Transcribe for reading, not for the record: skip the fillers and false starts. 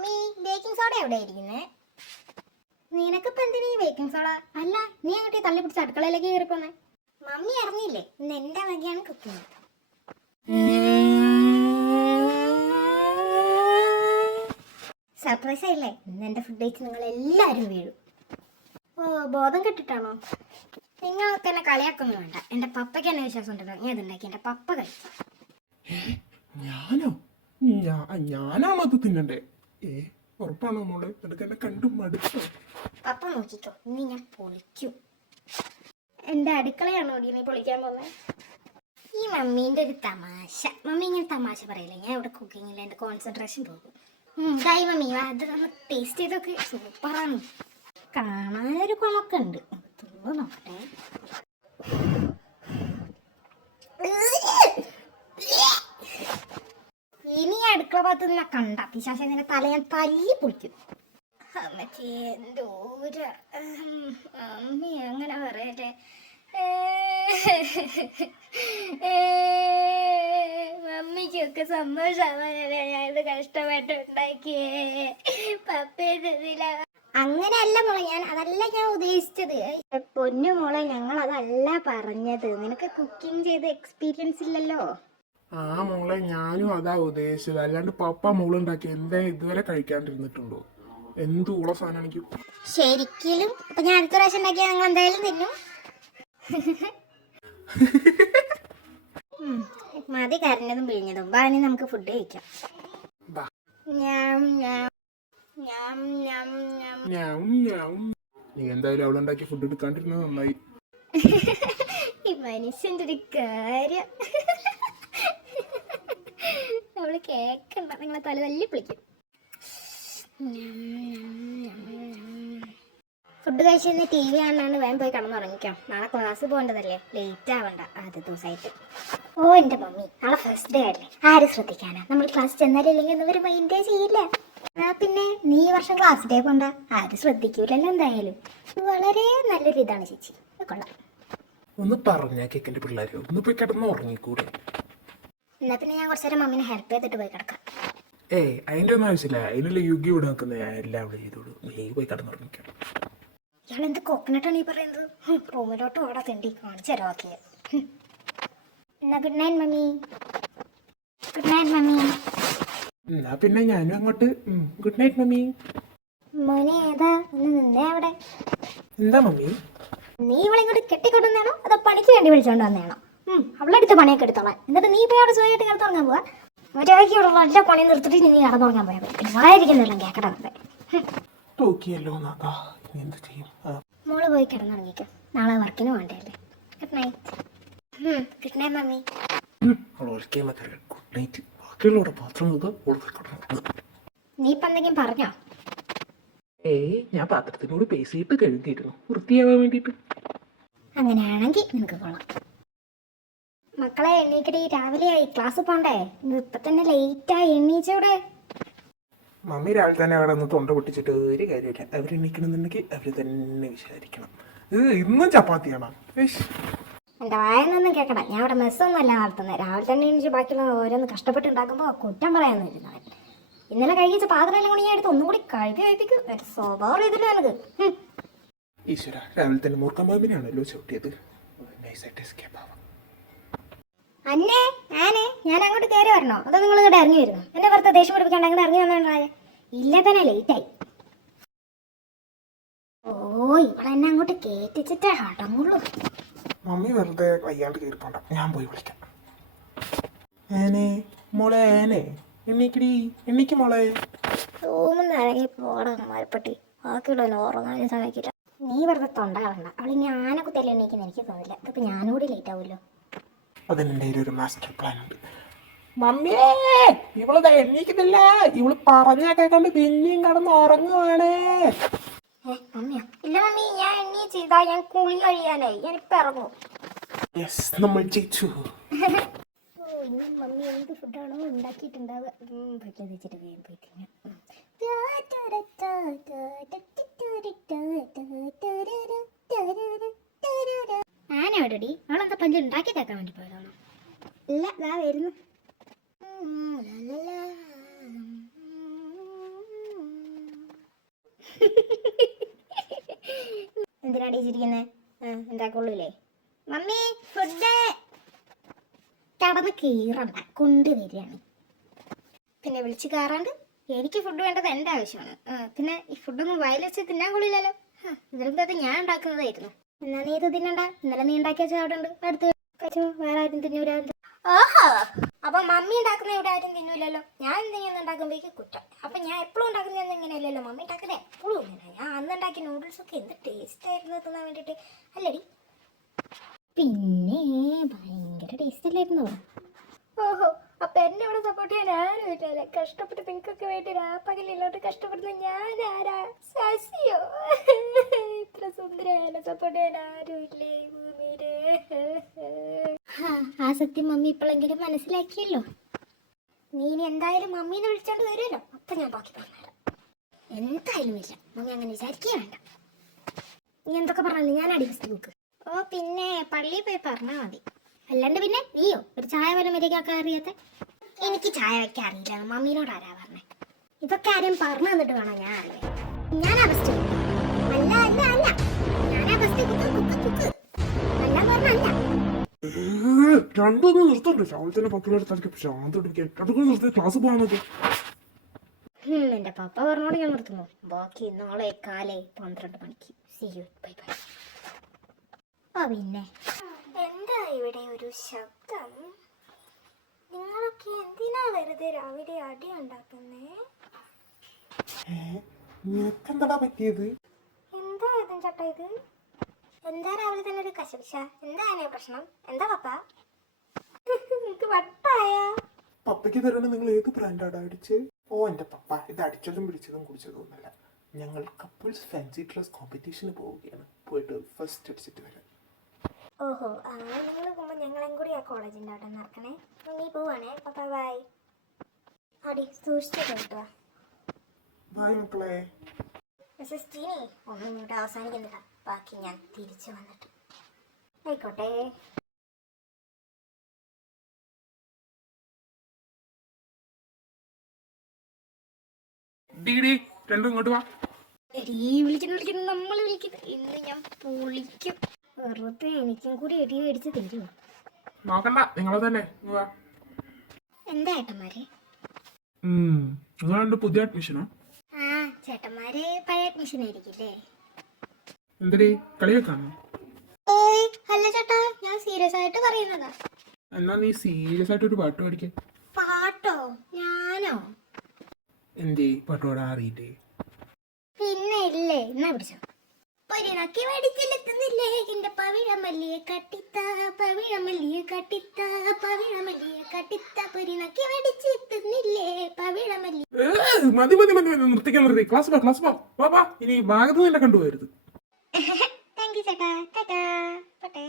Mummy baking soda എവിടെ ഇരിക്കുന്നേ? നിനക്കിപ്പോ എന്തിനാ ഈ ബേക്കിംഗ് സോഡ? അല്ല, നീ അങ്ങോട്ട് തള്ളി പിടിച്ച് അടുക്കളയിലേക്ക് കയറിപ്പോന്നെ. മമ്മി അറിഞ്ഞില്ലേ, ഇന്ന് എന്റെ വകയാണ് കുക്കിങ്. സർപ്രൈസ് ആയില്ലേ? ഇന്ന് എന്റെ ഫുഡ് കഴിച്ച് നിങ്ങൾ എല്ലാവരും വീഴും. ഓ, ബോധം കെട്ടിട്ടാണോ? നിങ്ങൾക്ക് എന്നെ കളിയാക്കൊന്നും വേണ്ട. എന്റെ പപ്പയ്ക്ക് എന്നെ വിശ്വാസം ഉണ്ടല്ലോ, ഞാൻ ഇതുണ്ടാക്കി എന്റെ പപ്പ കഴിച്ചു. ഞാനാണോ അത് തിന്നണ്ടേ? ഉറപ്പാണോ മോളെ? നിനക്ക് എന്നെ കണ്ടു മടുത്തോ? പപ്പ നോക്കിക്കോ, ഇനി ഞാൻ പൊളിക്കും. എന്റെ അടുക്കളയാണോ നീ പൊളിക്കാൻ പോകുന്നത്? ഈ മമ്മീന്റെ ഒരു തമാശ. മമ്മി ഇങ്ങനെ തമാശ പറയില്ലേ, ഞാൻ ഇവിടെ കുക്കിങ്ങിൽ എന്റെ കോൺസെൻട്രേഷൻ പോകും. ഇതായി മമ്മി, അത് നമ്മൾ ടേസ്റ്റ് ചെയ്തൊക്കെ സൂപ്പറാണ്. കാണാനൊരു കുണൊക്കെ ഉണ്ട്, തിന്നു നോക്കട്ടെ. ഇനി അടുക്കള ഭാഗത്ത് നിന്നെ കണ്ട പിശാചേ നിന്റെ തല ഞാൻ തല്ലി പൊളിക്കും. അമ്മച്ചി എന്തോര അമ്മി അങ്ങനെ പറയട്ടെ. മമ്മിക്കൊക്കെ സന്തോഷമാവാനല്ലേ ഞാൻ ഇത് കഷ്ടപ്പെട്ട് ഉണ്ടാക്കിയേ. പപ്പേതില്ല അങ്ങനെയല്ല മോളെ, അതല്ല ഞാൻ ഉദ്ദേശിച്ചത്. പൊന്നു മോളെ, ഞങ്ങൾ അതല്ല പറഞ്ഞത്. നിനക്ക് കുക്കിംഗ് ചെയ്ത് എക്സ്പീരിയൻസ് ഇല്ലല്ലോ. ആ മോളെ, ഞാനും അതാ ഉദ്ദേശിച്ചത്. അല്ലാണ്ട് പപ്പ മോളുണ്ടാക്കി എന്താ ഇതുവരെ കഴിക്കാണ്ടിരുന്നിട്ടുണ്ടോ? എന്ത് ഉള്ള സാധനം. ശരിക്കും അപ്പൊ ഞാൻ അടുത്ത പ്രാവശ്യം ഉണ്ടാക്കിയാൽ നിങ്ങൾ എന്തായാലും തിന്നും. മതി കരഞ്ഞതും പിഴിഞ്ഞതും. ബാനി നമുക്ക് ഫുഡ് കഴിക്കാം. നീ എന്തായാലും അവളുണ്ടാക്കി ഫുഡ് എടുക്കാണ്ടിരുന്നത് നന്നായി. ഈ മനുഷ്യന്റെ ഒരു കാര്യം അവള് കേക്കണ്ട, നിങ്ങളെ തല തല്ലി പൊളിക്കും. ഫുഡ് കഴിച്ചിരുന്ന് ടി വി കാണാണ്ട് വേഗം പോയി കിടന്നുറങ്ങിക്കാം. നാളെ ക്ലാസ് പോകേണ്ടതല്ലേ, ലേറ്റ് ആവണ്ട. ആദ്യ ദിവസമായിട്ട്. ഓ എന്റെ മമ്മി, നാളെ ഫസ്റ്റ് ഡേ അല്ലേ, ആര് ശ്രദ്ധിക്കാനാ? നമ്മൾ ക്ലാസ് ചെന്നാലില്ലെങ്കിൽ എന്നവര് മൈൻഡേ ചെയ്യില്ല. പിന്നെ നീ ഈ വർഷം ക്ലാസ് ഡേ കൊണ്ട ആരും ശ്രദ്ധിക്കൂലല്ലോ എന്തായാലും. വളരെ നല്ലൊരു ഇതാണ് ചേച്ചി, കൊള്ളാം. ഒന്ന് പറഞ്ഞാ കേക്കെന്റെ പിള്ളേര് ഒന്ന് പോയി കിടന്ന് ഉറങ്ങിക്കൂടെ? എന്നാ പിന്നെ ഞാൻ കുറച്ചു നേരം മമ്മീനെ ഹെൽപ്പ് ചെയ്തിട്ട് പോയി കിടക്കാം. അതിന്റെ ഒന്നും ആവശ്യമില്ല. അതിനുള്ള യുഗി ഇവിടെ നിൽക്കുന്ന ഞാൻ എല്ലാം അവിടെ ചെയ്തോളൂ. നീ പോയി കിടന്നുറങ്ങിക്കാം. ഇയാൾ എന്ത് കോക്കനട്ടാണ് ഈ പറയുന്നത്? റൂമിലോട്ട് ഓടാ തെണ്ടി, കാണിച്ചു തരാക്കിയ. എന്നാ good night mummy. Good night mummy. എന്നാ പിന്നെ ഞാനും അങ്ങോട്ട് ഗുഡ് നൈറ്റ് മമ്മി. മോനെ ഏതാ ഒന്ന് നിന്നേ അവിടെ. എന്താ മമ്മി? നീ ഇവളെ ഇങ്ങോട്ട് കെട്ടിക്കൊണ്ടുവന്നാണോ അതോ പണിക്ക് വേണ്ടി വിളിച്ചോണ്ട് വന്നതാണോ? അവളെടുത്ത് പണിയൊക്കെ എടുത്തോളാം. എന്നിട്ട് നീ പോയി അവിടെ സുഖമായിട്ട് കിടത്തുറങ്ങാൻ പോവാ. ഒരാൾക്ക് ഇവിടെ നല്ല പണി നിർത്തിട്ട് നീ കിടന്നുറങ്ങാൻ പോയാൽ പിന്നെ വായിരിക്കുന്നില്ല കേക്കട്ടെ. മോള് പോയി കിടന്നുറങ്ങിക്കോ, നാളെ വർക്കിന് വേണ്ടല്ലേ. Good night. Good night mummy. നീ ഇപ്പൊ എന്തെങ്കിലും പറഞ്ഞോ? ഞാൻ പാത്രത്തിനോട് പേസിയിട്ട് കഴുകിയിരുന്നു വൃത്തിയാവാൻ വേണ്ടിട്ട്. അങ്ങനെയാണെങ്കിൽ നിനക്ക് കൊള്ളാം. മക്കളെ എണ്ണീക്കടി, രാവിലെ ആയി, ക്ലാസ് പോണ്ടേ? ഇപ്പൊ തന്നെ ലേറ്റായി, എണ്ണീച്ചൂടെ? മമ്മി രാവിലെ തന്നെ അവിടെ ഒന്ന് തൊണ്ട പൊട്ടിച്ചിട്ട് ഒരു കാര്യമില്ല. അവരെണീക്കണമെന്നുണ്ടെങ്കിൽ അവര് തന്നെ വിചാരിക്കണം. ഇന്നും ചപ്പാത്തിയാണോ? എന്റെ വായനൊന്നും കേൾക്കണ്ട. ഞാൻ അവിടെ മെസ്സൊന്നും അല്ല നടത്തുന്നത്. രാവിലെ തന്നെ എണീച്ച് ബാക്കിയുള്ള ഓരോന്ന് കഷ്ടപ്പെട്ട് ഉണ്ടാക്കുമ്പോ കുറ്റം പറയാന്ന് ഇരുന്നവൻ. ഇന്നലെ കഴിച്ച പാത്രം എല്ലാം കൂടി ഞാൻ എടുത്ത് ഒന്നും കൂടി കഴുകി കഴിപ്പിക്കും. ഒരു സ്വഭാവം ഇതില്ല എനിക്ക്. ഈശ്വര, രാവിലെ തന്നെ മൂർഖൻ ബാബിനാണല്ലോ ചവിട്ടിയത്. നൈസായിട്ട് എസ്കേപ്പ് ആവാം. അന്നേ ഞാൻ അങ്ങോട്ട് കയറി വരണോ അതോ നിങ്ങൾ ഇങ്ങോട്ട് ഇറങ്ങി വരുന്നു? എന്നെ വെറുതെ ദേഷ്യം പഠിപ്പിക്കാണ്ട് അങ്ങോട്ട് ഇറങ്ങി വന്നോണ്ടായ ഇല്ല തന്നെ ലേറ്റായി. ഓ, ഇവളെന്നെ അങ്ങോട്ട് കേറ്റിച്ചിട്ടേ അടങ്ങുള്ളൂ. മമ്മി വെറുതെ വയ്യാണ്ട് കയറിപ്പോണ്ട, ഞാൻ പോയി വിളിക്കാം. മോളെ എണ്ണിക്ക് മോളെ. റൂമിന്ന് ഇറങ്ങി പോടാ മരപ്പട്ടി. ബാക്കിയുള്ളവന് ഉറങ്ങാനും സഹായിക്കില്ല. നീ വെറുതെ തൊണ്ട കളണ്ട. അവളിനി ആനക്കുത്തല്ലേ എണ്ണീക്കുന്ന എനിക്ക് തോന്നില്ല. ഇതിപ്പോ ഞാനും കൂടി ലേറ്റ് ആവുമല്ലോ. അതിൻ്റെ ഒരു മാസ്റ്റർ പ്ലാൻ ഉണ്ട്. മമ്മിയേ, ഇവള് എണ്ണീക്കുന്നില്ല. ഇവള് പറഞ്ഞാ കേൾക്കൊണ്ട് പിന്നെയും കടന്ന് ഉറങ്ങുവാണ്. മമ്മിയോ? ഇല്ല മമ്മി, ഞാൻ എണ്ണീ ചെയ്താ ഞാൻ കുളി കഴിയാനായി. ഞാനിപ്പോ ഇറങ്ങും. നമ്മൾ ജയിച്ചു. ഇന്ന് മമ്മി എന്ത് ഫുഡാണോ ഉണ്ടാക്കിയിട്ടുണ്ടാവുക. പ്രഖ്യാപിച്ചിട്ട് വേഗം പോയി തിന്നാം. ആനോടടി അവളെന്താ പഞ്ച് ഉണ്ടാക്കി തേക്കാൻ വേണ്ടി പോയതാണോ? ഇല്ല, ഇതാ വരുന്നു. എന്തിനാ അടിച്ചിരിക്കുന്നേ? എന്താ കൊള്ളൂലേ? മമ്മി ഫുഡ് കടന്ന് കീറണ്ട, കൊണ്ടുവരികയാണ്. പിന്നെ വിളിച്ച് കയറാണ്ട്. എനിക്ക് ഫുഡ് വേണ്ടത് എൻ്റെ ആവശ്യമാണ്. പിന്നെ ഈ ഫുഡൊന്നും വയൽ വെച്ച് തിന്നാൻ കൊള്ളില്ലല്ലോ. ഇതിലെന്തത് ഞാൻ ഉണ്ടാക്കുന്നതായിരുന്നു. എന്നാ നീ ഇത് തിന്നണ്ട. ഇന്നലെ നീ ഉണ്ടാക്കിയ അവിടെ ഉണ്ട്, അടുത്ത് കഴിച്ചു. വേറെ ആരും തിന്നൂല. ഓഹോ, അപ്പൊ മമ്മി ഉണ്ടാക്കുന്ന ഇവിടെ ആരും തിന്നൂലല്ലോ. ഞാൻ എന്തെങ്കിലും ഉണ്ടാക്കുമ്പോഴേക്ക് കുറ്റം. അപ്പൊ ഞാൻ എപ്പോഴും ഉണ്ടാക്കുന്നത് ഇങ്ങനെയല്ലല്ലോ. മമ്മി ഉണ്ടാക്കുന്നത് എപ്പോഴും ഇങ്ങനെ. ഞാൻ അന്ന് ഉണ്ടാക്കിയ നൂഡിൽസൊക്കെ എന്ത് ടേസ്റ്റ് ആയിരുന്നു തിന്നാൻ വേണ്ടിയിട്ട്, അല്ലടി? പിന്നെ ഭയങ്കര ടേസ്റ്റ് അല്ലായിരുന്നു. ഓഹോ, അപ്പൊ എന്നെ ഇവിടെ സപ്പോർട്ട് ചെയ്യാൻ ആരും ഇല്ലല്ലേ? കഷ്ടപ്പെട്ട് നിങ്ങൾക്കൊക്കെ വേണ്ടി രാപ്പകലിലോട്ട് കഷ്ടപ്പെടുന്ന ഞാൻ ആരാ? ശശിയോ? ഇത്ര സുന്ദരനെ സപ്പോർട്ട് ചെയ്യാൻ ആരും ഇല്ലേ ഈ ഭൂമിയില്? ആ സത്യം മമ്മി ഇപ്പോഴെങ്കിലും മനസ്സിലാക്കിയല്ലോ. നീ ഇനി എന്തായാലും മമ്മീനെ വിളിച്ചോണ്ട് വരുമല്ലോ, അപ്പൊ ഞാൻ ബാക്കി പറഞ്ഞുതരാം. എന്തായാലും ഇല്ല, മമ്മി അങ്ങനെ വിചാരിക്കേ വേണ്ട. നീ എന്തൊക്കെ പറഞ്ഞാലും ഞാൻ അടിപൊളി നോക്ക്. ഓ പിന്നെ പള്ളിയിൽ പോയി പറഞ്ഞാൽ മതി. അല്ലാണ്ട് പിന്നെ നീയോ ഒരു ചായ പോലും വരയ്ക്കാക്കാൻ അറിയാത്ത? എനിക്ക് ചായ വയ്ക്കാൻ അറിയില്ല, മമ്മീനോട് ആരാ പറഞ്ഞേ? ഇതൊക്കെ ആരും പറഞ്ഞു തന്നിട്ട് വേണം ഞാൻ അറിയാൻ. ഞാനാ ബെസ്റ്റ്. അല്ല അല്ല അല്ല, ഞാനാ ബെസ്റ്റ്. കുക്ക് അല്ല പറഞ്ഞല്ല. രണ്ടൊന്നും നിർത്തണ്ടേ? രാവിലെ തന്നെ പക്കിലെടുത്താൽ ശാന്തി പിടിക്കാൻ രണ്ടൊന്നും നിർത്തി ക്ലാസ് പോകാൻ നോക്കി. എന്റെ പപ്പ പറഞ്ഞോട് ഞാൻ നിർത്തുന്നു. ബാക്കി നാളെ കാലേ 12 മണിക്ക്. See you. Bye bye. ഓ പിന്നെ എന്താ ഇവിടെ ഒരു ശബ്ദം? നിങ്ങളൊക്കെ എന്തിനാ വെറുതെ രാവിലെ അടി ഉണ്ടാക്കുന്നേ? നിനക്കെന്താടാ പറ്റിയത്? എന്താ ഇതും ചട്ട ഇത്? എന്താ രാവിലെ തന്നെ ഒരു കശപിശ? എന്താ പ്രശ്നം? എന്താ പപ്പ? എനിക്ക് വട്ടായ. പപ്പയ്ക്ക് തരണ നിങ്ങൾ ഏത് ബ്രാൻഡാടാ അടിച്ച്? ഓ എന്റെ പപ്പ, ഇത് അടിച്ചതും പിടിച്ചതും കുടിച്ചതും ഒന്നല്ല. ഞങ്ങൾ കപ്പിൾസ് ഫാൻസി ഡ്രസ് കോമ്പറ്റീഷന് പോവുകയാണ്. പോയിട്ട് ഫസ്റ്റ് അടിച്ചിട്ട് വരാം. ഓഹോ, അങ്ങനെ നിങ്ങൾ പോകുമ്പോൾ ഞങ്ങളും കൂടി ആ കോളേജിൻ്റെ അവിടെ നടക്കണേ. നീ പോവാണേ. പപ്പ ബൈ. അടി സൂക്ഷിച്ചു കേട്ടോ. ബൈ മക്കളെ. മിസ്സസ് ടീനി, ഒന്നും ഇങ്ങോട്ട് അവസാനിക്കുന്നില്ല. ബാക്കി ഞാൻ തിരിച്ചു വന്നിട്ട്. ആയിക്കോട്ടെ. രണ്ടും ഇങ്ങോട്ട് വാ. വിളിക്കുന്നു നമ്മൾ വിളിക്കുന്നത്. ഇന്ന് ഞാൻ പൊളിക്കും. വെറുതെ എനിക്കും കൂടി എടി മേടിച്ച് തരുമോ? നോക്കണ്ട, നിങ്ങളെ തന്നെ. എന്താ ഏട്ടന്മാരെ? നിങ്ങളുണ്ട് പുതിയ അഡ്മിഷനോ? ആ ചേട്ടന്മാര് പഴയ അഡ്മിഷൻ ആയിരിക്കില്ലേ? എന്തടി കളിയാക്കാണോ? ഏയ് അല്ല ചേട്ടാ, ഞാൻ സീരിയസ് ആയിട്ട് പറയുന്നതാ. എന്നാ നീ സീരിയസ് ആയിട്ട് ഒരു പാട്ട് പഠിക്ക. പാട്ടോ? ഞാനോ? എന്തേ പാട്ട് പാടാൻ അറിയില്ലേ? പിന്നെ ഇല്ലേ, എന്നാ പിടിച്ചോ. പൊരിനക്കി മേടിച്ചില്ലെത്തുന്നില്ലേ എന്റെ പവിഴമല്ലിയെ കട്ടിത്ത, പവിഴമല്ലിയെ കട്ടിത്ത, പവിഴമല്ലിയെ കട്ടിത്ത, പൊരിനക്കി മേടിച്ചെത്തുന്നില്ലേ പവിഴമല്ലി. മതി മതി മതി നിർത്തിക്കാൻ നിർത്തി. ക്ലാസ് വാ. ഇനി ഭാഗത്ത് തന്നെ കണ്ടുപോകരുത്. താങ്ക് യു ചേട്ടാ. പോട്ടെ.